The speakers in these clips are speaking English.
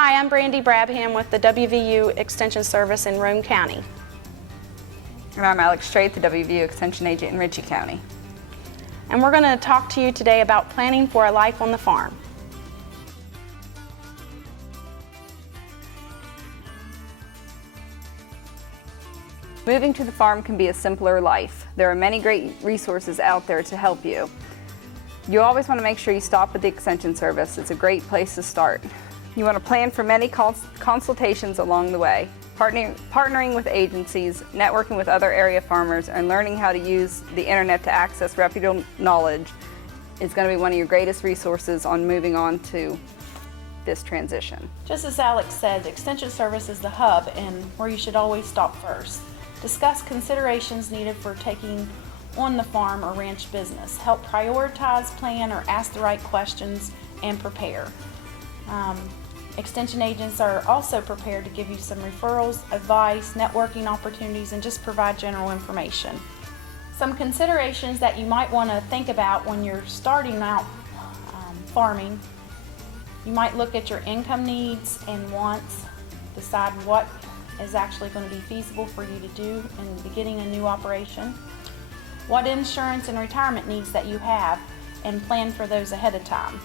Hi, I'm Brandy Brabham with the WVU Extension Service in Roane County. And I'm Alex Strait, the WVU Extension Agent in Ritchie County. And we're going to talk to you today about planning for a life on the farm. Moving to the farm can be a simpler life. There are many great resources out there to help you. You always want to make sure you stop at the Extension Service. It's a great place to start. You want to plan for many consultations along the way. Partnering with agencies, networking with other area farmers, and learning how to use the internet to access reputable knowledge is going to be one of your greatest resources on moving on to this transition. Just as Alex said, the Extension Service is the hub and where you should always stop first. Discuss considerations needed for taking on the farm or ranch business. Help prioritize, plan, or ask the right questions and prepare. Extension agents are also prepared to give you some referrals, advice, networking opportunities, and just provide general information. Some considerations that you might want to think about when you're starting out farming. You might look at your income needs and wants, decide what is actually going to be feasible for you to do in beginning a new operation, what insurance and retirement needs that you have, and plan for those ahead of time.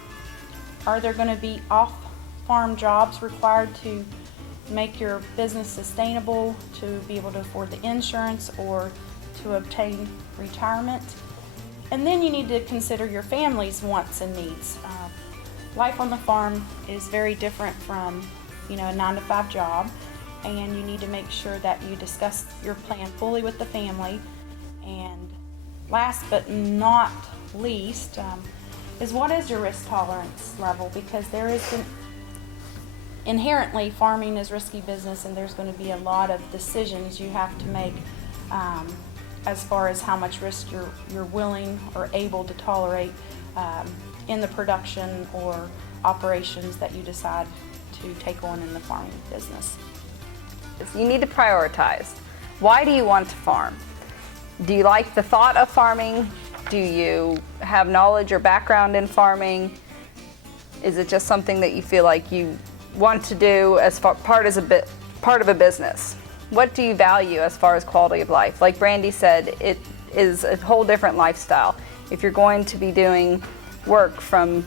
Are there going to be off-farm jobs required to make your business sustainable, to be able to afford the insurance or to obtain retirement? And then you need to consider your family's wants and needs. Life on the farm is very different from, a 9-to-5 job, and you need to make sure that you discuss your plan fully with the family. And last but not least is what is your risk tolerance level, because there is inherently farming is risky business, and there's going to be a lot of decisions you have to make as far as how much risk you're willing or able to tolerate in the production or operations that you decide to take on in the farming business. You need to prioritize. Why do you want to farm? Do you like the thought of farming? Do you have knowledge or background in farming? Is it just something that you feel like you want to do as part of a business? What do you value as far as quality of life? Like Brandy said, it is a whole different lifestyle. If you're going to be doing work from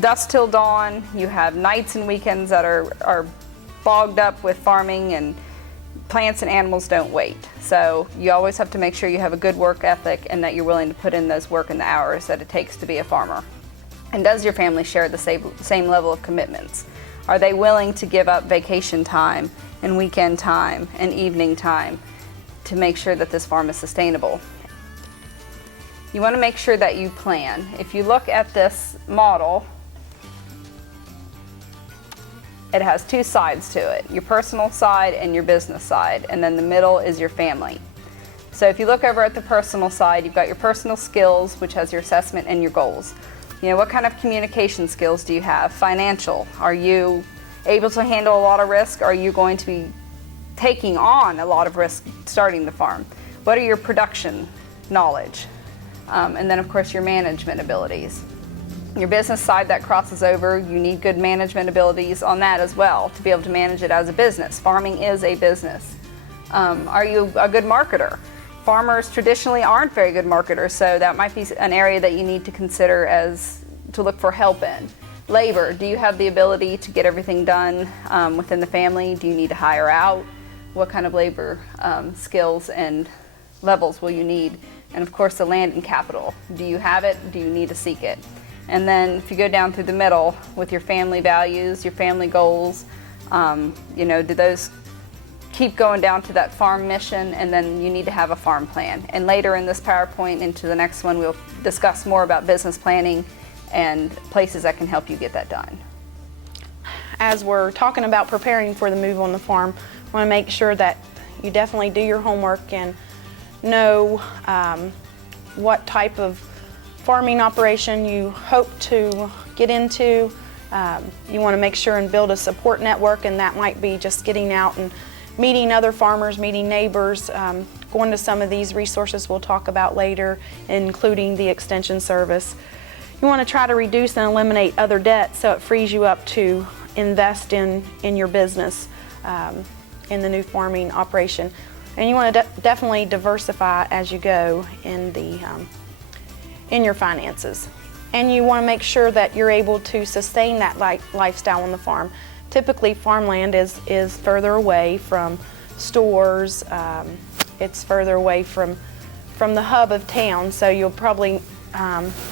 dusk till dawn, you have nights and weekends that are bogged up with farming, and plants and animals don't wait. So you always have to make sure you have a good work ethic and that you're willing to put in those work and the hours that it takes to be a farmer. And does your family share the same level of commitments? Are they willing to give up vacation time and weekend time and evening time to make sure that this farm is sustainable? You want to make sure that you plan. If you look at this model, it has two sides to it, your personal side and your business side, and then the middle is your family. So if you look over at the personal side, you've got your personal skills, which has your assessment and your goals. What kind of communication skills do you have? Financial, are you able to handle a lot of risk? Are you going to be taking on a lot of risk starting the farm? What are your production knowledge? And then of course your management abilities. Your business side that crosses over, you need good management abilities on that as well to be able to manage it as a business. Farming is a business. Are you a good marketer? Farmers traditionally aren't very good marketers, so that might be an area that you need to consider to look for help in. Labor, do you have the ability to get everything done within the family? Do you need to hire out? What kind of labor skills and levels will you need? And of course the land and capital. Do you have it? Do you need to seek it? And then if you go down through the middle with your family values, your family goals, do those keep going down to that farm mission? And then you need to have a farm plan. And later in this PowerPoint into the next one, we'll discuss more about business planning and places that can help you get that done. As we're talking about preparing for the move on the farm, I want to make sure that you definitely do your homework and know what type of farming operation you hope to get into. You want to make sure and build a support network, and that might be just getting out and meeting other farmers, meeting neighbors, going to some of these resources we'll talk about later, including the Extension Service. You want to try to reduce and eliminate other debts so it frees you up to invest in your business, in the new farming operation. And you want to definitely diversify as you go in your finances. And you want to make sure that you're able to sustain that lifestyle on the farm. Typically, farmland is further away from stores. It's further away from the hub of town, so you'll probably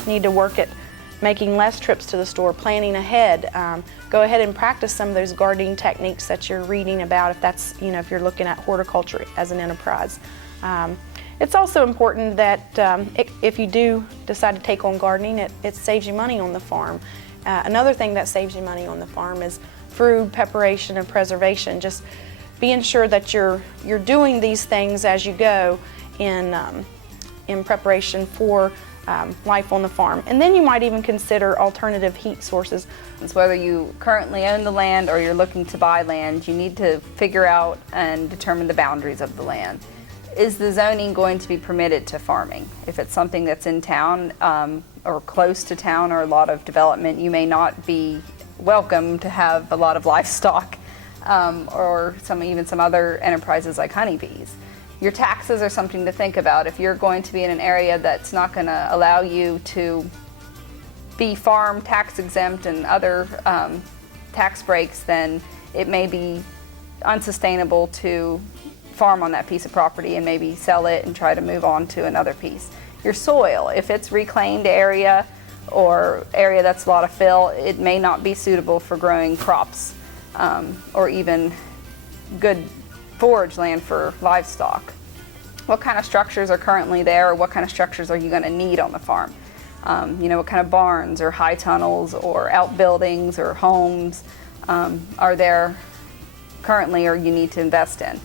need to work at making less trips to the store, planning ahead. Go ahead and practice some of those gardening techniques that you're reading about, if that's, if you're looking at horticulture as an enterprise. It's also important that if you do decide to take on gardening, it saves you money on the farm. Another thing that saves you money on the farm is food preparation and preservation. Just being sure that you're doing these things as you go in preparation for life on the farm. And then you might even consider alternative heat sources. Whether you currently own the land or you're looking to buy land, you need to figure out and determine the boundaries of the land. Is the zoning going to be permitted to farming? If it's something that's in town or close to town or a lot of development, you may not be welcome to have a lot of livestock or even some other enterprises like honeybees. Your taxes are something to think about. If you're going to be in an area that's not going to allow you to be farm tax exempt and other tax breaks, then it may be unsustainable to farm on that piece of property and maybe sell it and try to move on to another piece. Your soil, if it's reclaimed area or area that's a lot of fill, it may not be suitable for growing crops or even good forage land for livestock. What kind of structures are currently there, or what kind of structures are you going to need on the farm? What kind of barns or high tunnels or outbuildings or homes are there currently or you need to invest in?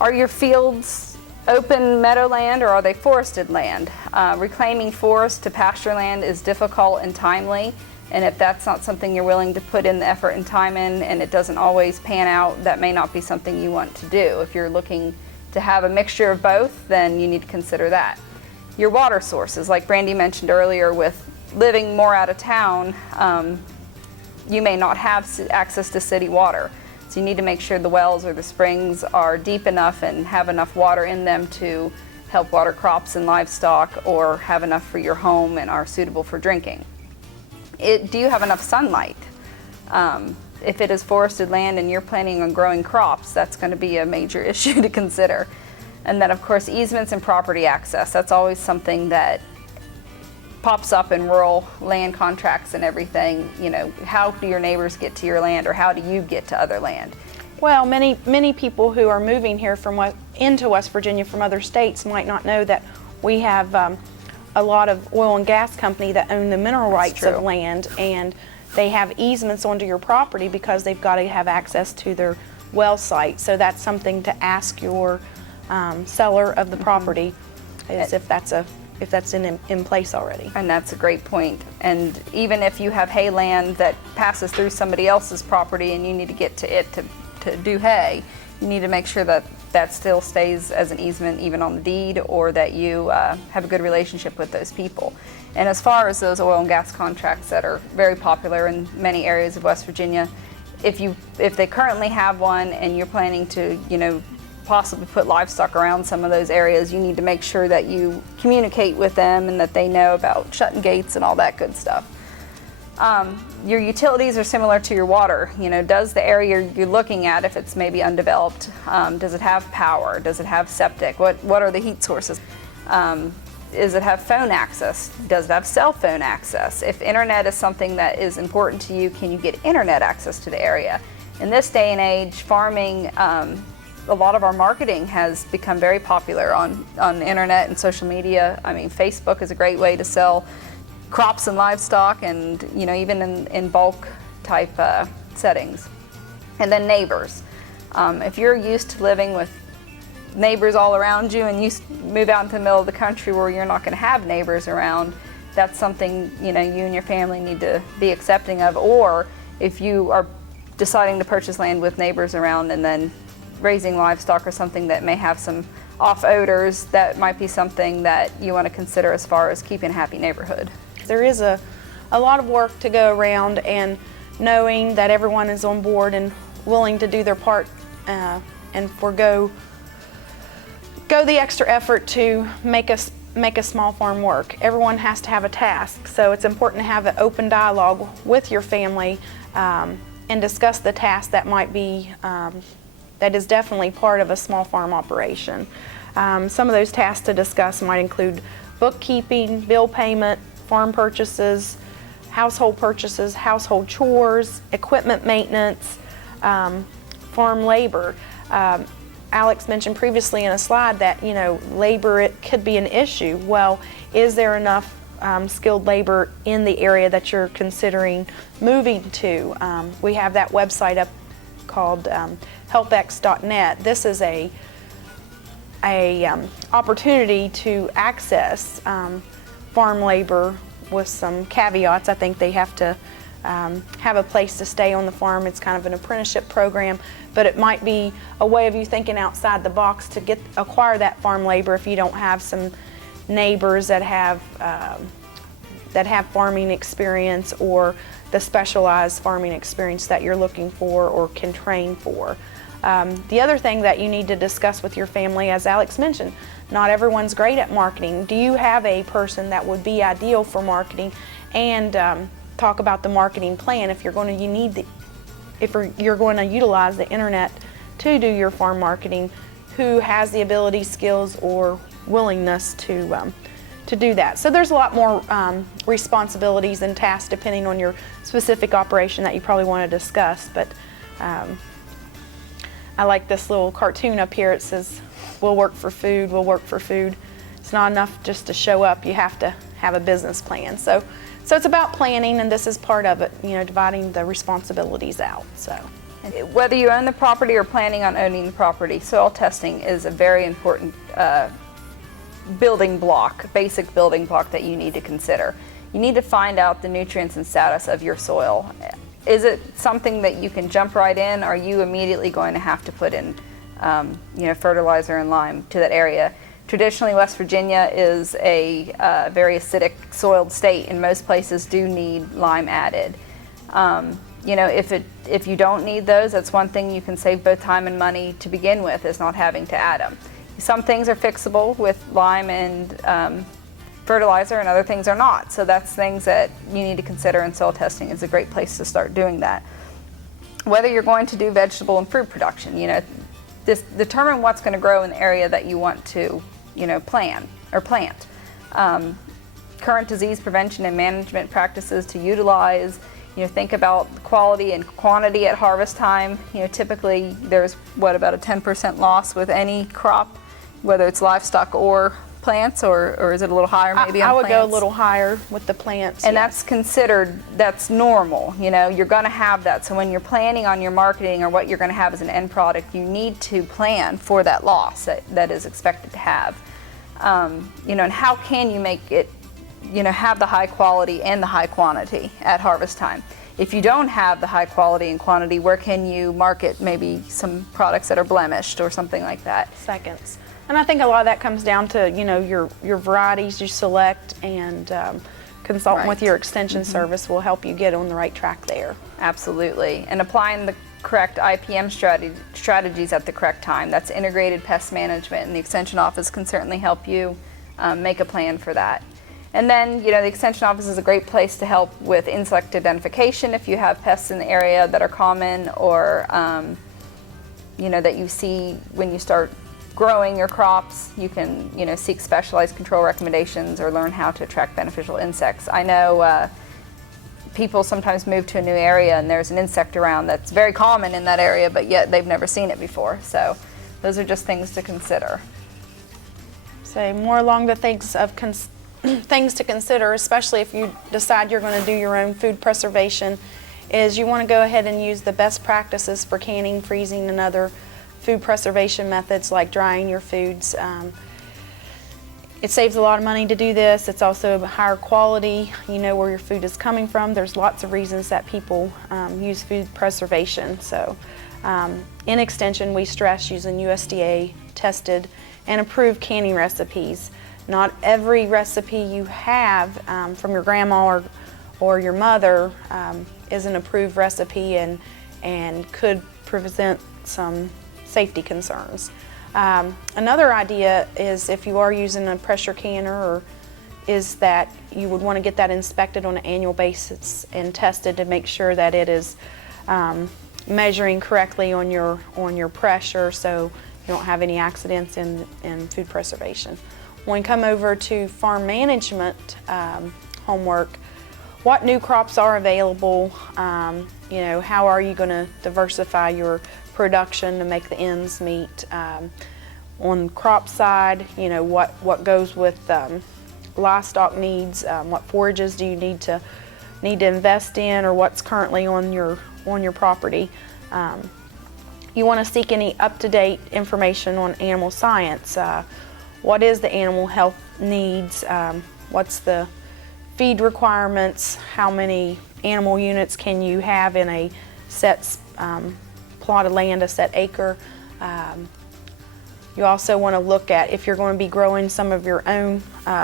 Are your fields open meadowland or are they forested land? Reclaiming forest to pasture land is difficult and timely, and if that's not something you're willing to put in the effort and time in and it doesn't always pan out, that may not be something you want to do. If you're looking to have a mixture of both, then you need to consider that. Your water sources, like Brandy mentioned earlier, with living more out of town, you may not have access to city water. So you need to make sure the wells or the springs are deep enough and have enough water in them to help water crops and livestock, or have enough for your home and are suitable for drinking. Do you have enough sunlight? If it is forested land and you're planning on growing crops, that's going to be a major issue to consider. And then, of course, easements and property access. That's always something that pops up in rural land contracts and everything. How do your neighbors get to your land, or how do you get to other land? Well, many people who are moving here into West Virginia from other states might not know that we have a lot of oil and gas company that own the mineral rights of land, and they have easements onto your property because they've got to have access to their well site. So that's something to ask your seller of the property, is if that's in place already. And that's a great point. And even if you have hay land that passes through somebody else's property and you need to get to it to do hay, you need to make sure that that still stays as an easement even on the deed, or that you have a good relationship with those people. And as far as those oil and gas contracts that are very popular in many areas of West Virginia, if they currently have one and you're planning to possibly put livestock around some of those areas, you need to make sure that you communicate with them and that they know about shutting gates and all that good stuff. Your utilities are similar to your water. Does the area you're looking at, if it's maybe undeveloped, does it have power? Does it have septic? What are the heat sources? Does it have phone access? Does it have cell phone access? If internet is something that is important to you, can you get internet access to the area? In this day and age, farming, a lot of our marketing has become very popular on the internet and social media. I mean, Facebook is a great way to sell crops and livestock, and even in bulk type settings. And then neighbors. If you're used to living with neighbors all around you and you move out into the middle of the country where you're not going to have neighbors around, that's something you and your family need to be accepting of. Or if you are deciding to purchase land with neighbors around and then raising livestock or something that may have some off odors, that might be something that you want to consider as far as keeping a happy neighborhood. There is a lot of work to go around, and knowing that everyone is on board and willing to do their part and forego the extra effort to make a small farm work. Everyone has to have a task, so it's important to have an open dialogue with your family and discuss the task that might be, that is definitely part of a small farm operation. Some of those tasks to discuss might include bookkeeping, bill payment, farm purchases, household chores, equipment maintenance, farm labor. Alex mentioned previously in a slide that, labor, it could be an issue. Well, is there enough skilled labor in the area that you're considering moving to? We have that website up called helpx.net. This is a opportunity to access farm labor with some caveats. I think they have to have a place to stay on the farm. It's kind of an apprenticeship program, but it might be a way of you thinking outside the box to acquire that farm labor if you don't have some neighbors that have farming experience or the specialized farming experience that you're looking for or can train for. The other thing that you need to discuss with your family, as Alex mentioned, not everyone's great at marketing. Do you have a person that would be ideal for marketing? And talk about the marketing plan if you're going to utilize the internet to do your farm marketing, who has the ability, skills, or willingness to do that. So there's a lot more responsibilities and tasks depending on your specific operation that you probably want to discuss. But I like this little cartoon up here. It says, "We'll work for food, we'll work for food." It's not enough just to show up. You have to have a business plan. So it's about planning, and this is part of it, dividing the responsibilities out. So, whether you own the property or planning on owning the property, soil testing is a very important basic building block that you need to consider. You need to find out the nutrients and status of your soil. Is it something that you can jump right in? Or are you immediately going to have to put in fertilizer and lime to that area? Traditionally, West Virginia is a very acidic soiled state, and most places do need lime added. If you don't need those, that's one thing you can save both time and money to begin with, is not having to add them. Some things are fixable with lime and fertilizer, and other things are not. So that's things that you need to consider, and soil testing is a great place to start doing that. Whether you're going to do vegetable and fruit production, determine what's going to grow in the area that you want to plant. Current disease prevention and management practices to utilize. Think about the quality and quantity at harvest time. Typically there's about a 10% loss with any crop, whether it's livestock or plants, or is it a little higher maybe on I would plants? go a little higher with the plants. And yes. That's normal. You're going to have that. So when you're planning on your marketing or what you're going to have as an end product, you need to plan for that loss that is expected to have. And how can you make it, have the high quality and the high quantity at harvest time? If you don't have the high quality and quantity, where can you market maybe some products that are blemished or something like that? Seconds. And I think a lot of that comes down to, your varieties you select, and consulting with your extension service will help you get on the right track there. Absolutely. And applying the correct IPM strategies at the correct time. That's integrated pest management, and the extension office can certainly help you make a plan for that. And then, the extension office is a great place to help with insect identification if you have pests in the area that are common, or that you see when you start growing your crops. You can seek specialized control recommendations or learn how to attract beneficial insects. I know people sometimes move to a new area and there's an insect around that's very common in that area, but yet they've never seen it before. So those are just things to consider. So more along the things to consider, especially if you decide you're going to do your own food preservation, is you want to go ahead and use the best practices for canning, freezing, and other food preservation methods like drying your foods. It saves a lot of money to do this. It's also higher quality. You know where your food is coming from. There's lots of reasons that people use food preservation. So in Extension, we stress using USDA tested and approved canning recipes. Not every recipe you have from your grandma or your mother is an approved recipe and could present some safety concerns. Another idea is, if you are using a pressure canner, is that you would want to get that inspected on an annual basis and tested to make sure that it is measuring correctly on your pressure, so you don't have any accidents in food preservation. When we come over to farm management homework, what new crops are available? You know, how are you going to diversify your production to make the ends meet? On crop side, you know, what goes with livestock needs? What forages do you need to invest in, or what's currently on your property? You want to seek any up-to-date information on animal science. What is the animal health needs? What's the feed requirements? How many animal units can you have in a set plot of land, a set acre? You also want to look at, if you're going to be growing some of your own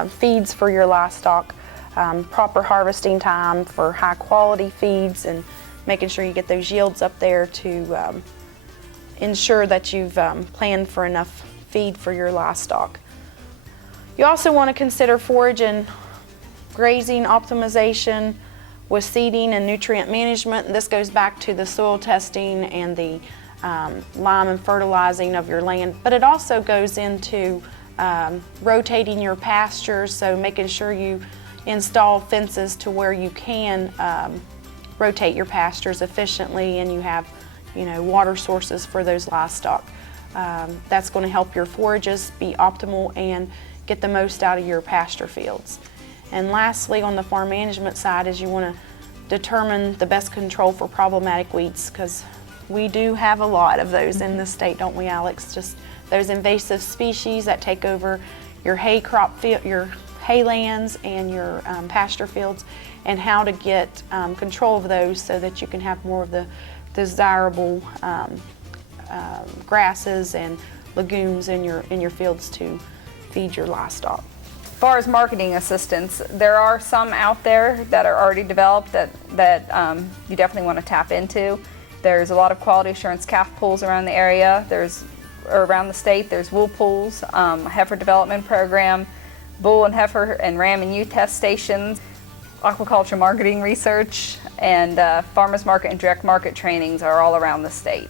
feeds for your livestock, proper harvesting time for high quality feeds, and making sure you get those yields up there to ensure that you've planned for enough feed for your livestock. You also want to consider forage and grazing optimization with seeding and nutrient management. And this goes back to the soil testing and the lime and fertilizing of your land, but it also goes into rotating your pastures, so making sure you install fences to where you can rotate your pastures efficiently, and you have, you know, water sources for those livestock. That's going to help your forages be optimal and get the most out of your pasture fields. And lastly, on the farm management side, is you want to determine the best control for problematic weeds, because we do have a lot of those in the state, don't we, Alex? Just those invasive species that take over your hay crop field, your hay lands and your pasture fields, and how to get control of those so that you can have more of the desirable grasses and legumes in your fields to feed your livestock. As far as marketing assistance, there are some out there that are already developed that you definitely want to tap into. There's a lot of quality assurance calf pools around the area. Around the state, there's wool pools, heifer development program, bull and heifer and ram and ewe test stations, aquaculture marketing research, and farmers market and direct market trainings are all around the state.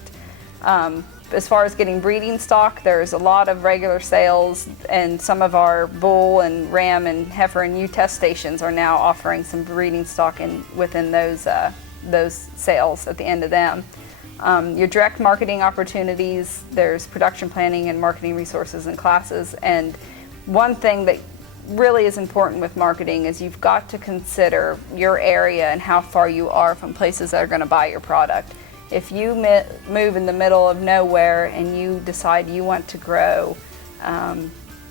As far as getting breeding stock, there's a lot of regular sales, and some of our bull and ram and heifer and ewe test stations are now offering some breeding stock within those sales at the end of them. Your direct marketing opportunities, there's production planning and marketing resources and classes. And one thing that really is important with marketing is you've got to consider your area and how far you are from places that are going to buy your product. If you move in the middle of nowhere and you decide you want to grow,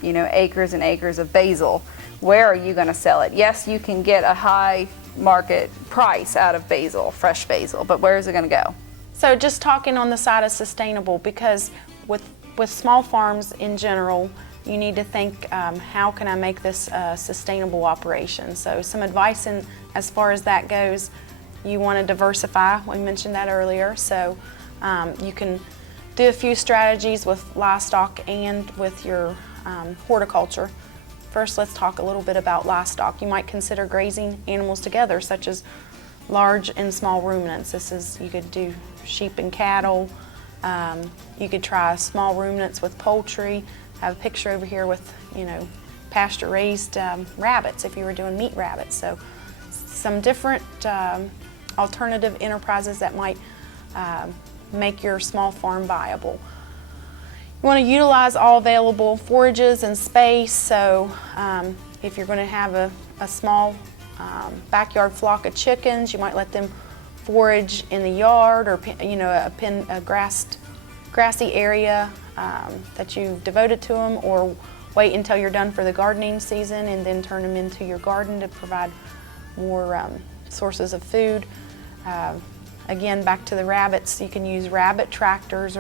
you know, acres and acres of basil, where are you going to sell it? Yes, you can get a high market price out of basil, fresh basil, but where is it going to go? So just talking on the side of sustainable, because with small farms in general, you need to think, how can I make this a sustainable operation? So some advice as far as that goes, you want to diversify. We mentioned that earlier. So you can do a few strategies with livestock and with your horticulture. First, let's talk a little bit about livestock. You might consider grazing animals together, such as large and small ruminants. You could do sheep and cattle. You could try small ruminants with poultry. I have a picture over here with, you know, pasture-raised rabbits, if you were doing meat rabbits. So some different alternative enterprises that might make your small farm viable. You want to utilize all available forages and space. So if you're going to have a small backyard flock of chickens, you might let them forage in the yard, or, you know, a grassy area that you've devoted to them, or wait until you're done for the gardening season and then turn them into your garden to provide more sources of food. Again, back to the rabbits, you can use rabbit tractors,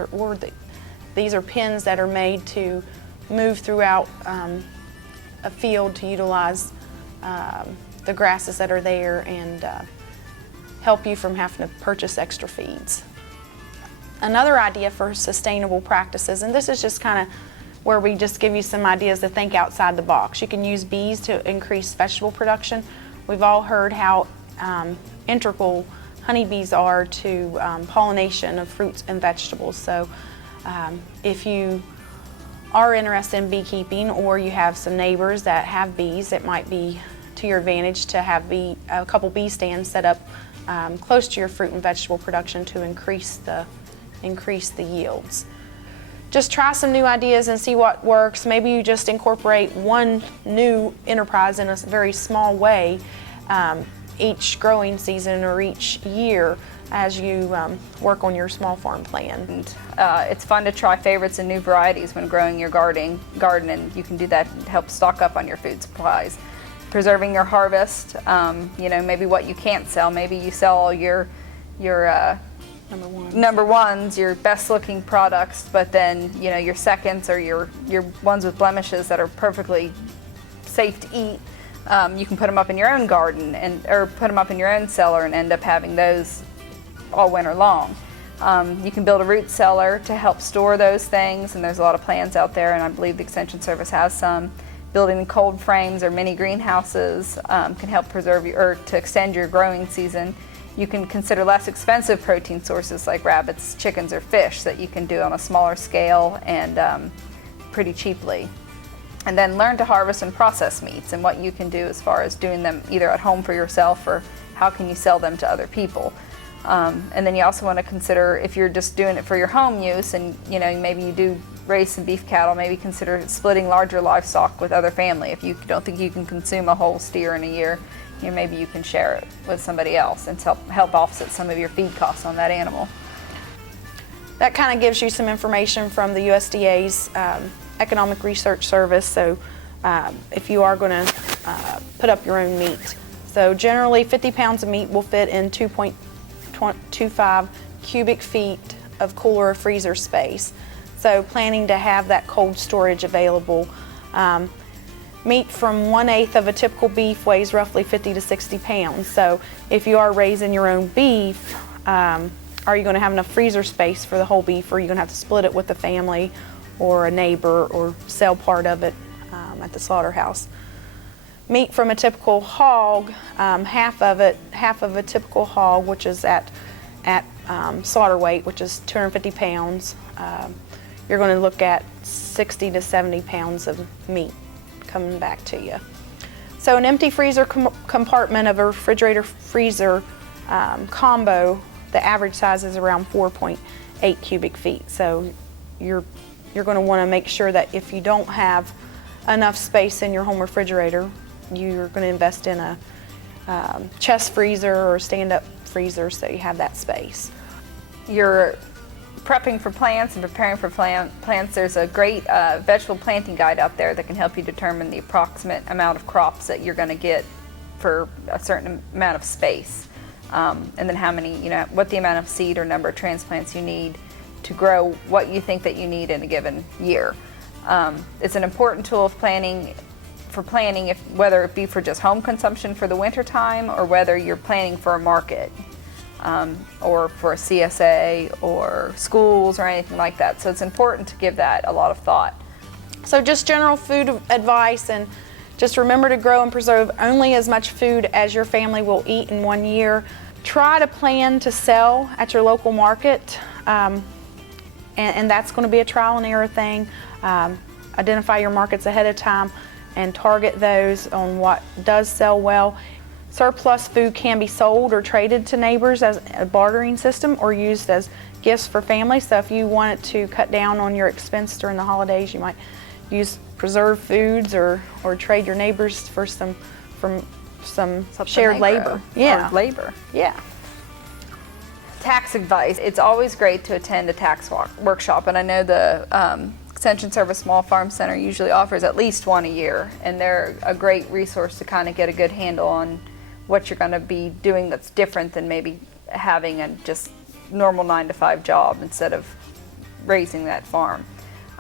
these are pens that are made to move throughout a field to utilize the grasses that are there and help you from having to purchase extra feeds. Another idea for sustainable practices, and this is just kind of where we just give you some ideas to think outside the box. You can use bees to increase vegetable production. We've all heard how integral honeybees are to pollination of fruits and vegetables. So if you are interested in beekeeping, or you have some neighbors that have bees, it might be to your advantage to have a couple bee stands set up close to your fruit and vegetable production to increase the yields. Just try some new ideas and see what works. Maybe you just incorporate one new enterprise in a very small way each growing season or each year as you work on your small farm plan. And it's fun to try favorites and new varieties when growing your garden, and you can do that to help stock up on your food supplies. Preserving your harvest, maybe what you can't sell. Maybe you sell all your number ones, your best looking products, but then your seconds or your ones with blemishes that are perfectly safe to eat, you can put them up in your own garden or put them up in your own cellar and end up having those all winter long. You can build a root cellar to help store those things, and there's a lot of plans out there, and I believe the Extension Service has some. Building cold frames or mini greenhouses can help preserve or to extend your growing season. You can consider less expensive protein sources like rabbits, chickens, or fish that you can do on a smaller scale and pretty cheaply. And then learn to harvest and process meats and what you can do as far as doing them either at home for yourself or how can you sell them to other people. And then you also want to consider, if you're just doing it for your home use and maybe you do raise some beef cattle, maybe consider splitting larger livestock with other family. If you don't think you can consume a whole steer in a year, maybe you can share it with somebody else and help offset some of your feed costs on that animal. That kind of gives you some information from the USDA's Economic Research Service. So if you are going to put up your own meat. So generally 50 pounds of meat will fit in 2.25 cubic feet of cooler or freezer space. So planning to have that cold storage available. Meat from 1/8 of a typical beef weighs roughly 50 to 60 pounds. So if you are raising your own beef, are you going to have enough freezer space for the whole beef, or are you going to have to split it with a family or a neighbor or sell part of it at the slaughterhouse? Meat from a typical hog, half of a typical hog, which is at slaughter weight, which is 250 pounds, you're going to look at 60 to 70 pounds of meat coming back to you. So an empty freezer compartment of a refrigerator freezer combo, the average size is around 4.8 cubic feet. So you're going to want to make sure that if you don't have enough space in your home refrigerator, you're going to invest in a chest freezer or stand-up freezer so you have that space. You're prepping for plants and preparing for plants. There's a great vegetable planting guide out there that can help you determine the approximate amount of crops that you're going to get for a certain amount of space, and then how many, what the amount of seed or number of transplants you need to grow what you think that you need in a given year. It's an important tool of planning, whether it be for just home consumption for the winter time or whether you're planning for a market. Or for a CSA or schools or anything like that. So it's important to give that a lot of thought. So just general food advice, and just remember to grow and preserve only as much food as your family will eat in 1 year. Try to plan to sell at your local market, and that's going to be a trial and error thing. Identify your markets ahead of time and target those on what does sell well. Surplus food can be sold or traded to neighbors as a bartering system or used as gifts for families. So if you wanted to cut down on your expense during the holidays, you might use preserved foods or trade your neighbors for some shared labor. Yeah. Labor. Yeah. Tax advice. It's always great to attend a tax workshop, and I know the Extension Service Small Farm Center usually offers at least one a year, and they're a great resource to kind of get a good handle on what you're going to be doing that's different than maybe having a just normal 9-to-5 job instead of raising that farm.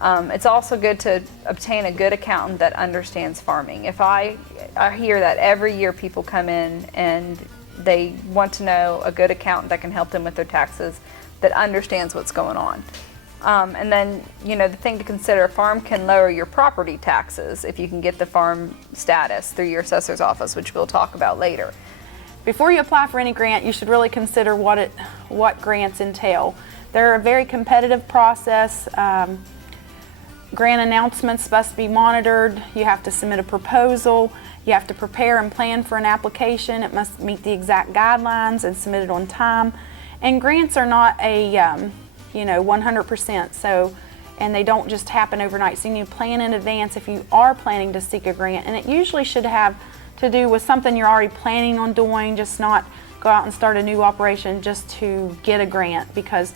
It's also good to obtain a good accountant that understands farming. I hear that every year people come in and They want to know a good accountant that can help them with their taxes, that understands what's going on. And then, the thing to consider, a farm can lower your property taxes if you can get the farm status through your assessor's office, which we'll talk about later. Before you apply for any grant, you should really consider what grants entail. They're a very competitive process. Grant announcements must be monitored. You have to submit a proposal. You have to prepare and plan for an application. It must meet the exact guidelines and submit it on time. And grants are not a 100%. So, and they don't just happen overnight. So you need to plan in advance if you are planning to seek a grant. And it usually should have to do with something you're already planning on doing, just not go out and start a new operation just to get a grant, because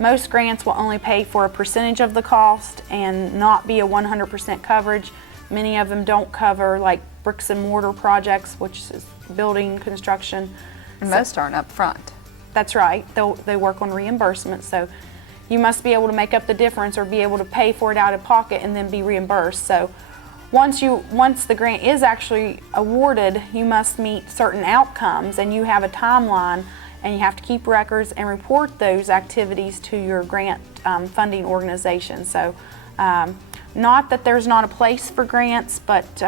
most grants will only pay for a percentage of the cost and not be a 100% coverage. Many of them don't cover like bricks and mortar projects, which is building construction. And most aren't up front. That's right. They work on reimbursement, so you must be able to make up the difference or be able to pay for it out of pocket and then be reimbursed. So once the grant is actually awarded, you must meet certain outcomes, and you have a timeline, and you have to keep records and report those activities to your grant funding organization. So not that there's not a place for grants, but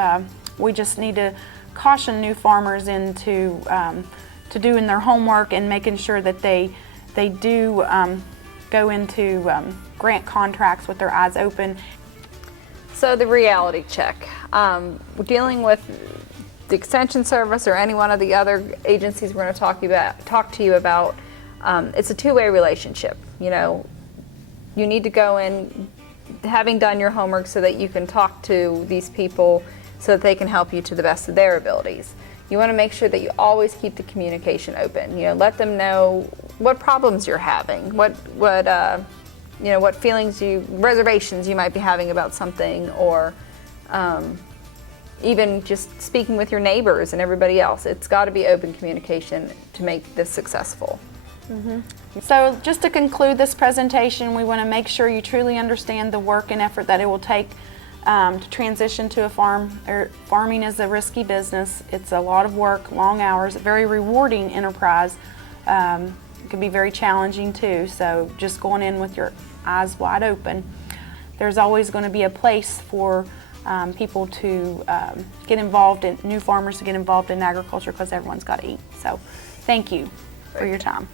we just need to caution new farmers into to doing their homework and making sure that they do go into grant contracts with their eyes open. So the reality check. We're dealing with the Extension Service or any one of the other agencies we're going to talk to you about. It's a two-way relationship. You need to go in having done your homework so that you can talk to these people so that they can help you to the best of their abilities. You want to make sure that you always keep the communication open. Let them know what problems you're having, what feelings reservations you might be having about something, or even just speaking with your neighbors and everybody else. It's got to be open communication to make this successful. Mm-hmm. So just to conclude this presentation, we want to make sure you truly understand the work and effort that it will take to transition to a farm. Farming is a risky business. It's a lot of work, long hours, a very rewarding enterprise. It can be very challenging too, so just going in with your eyes wide open. There's always going to be a place for people to get involved in, new farmers to get involved in agriculture, because everyone's got to eat. So thank you for your time.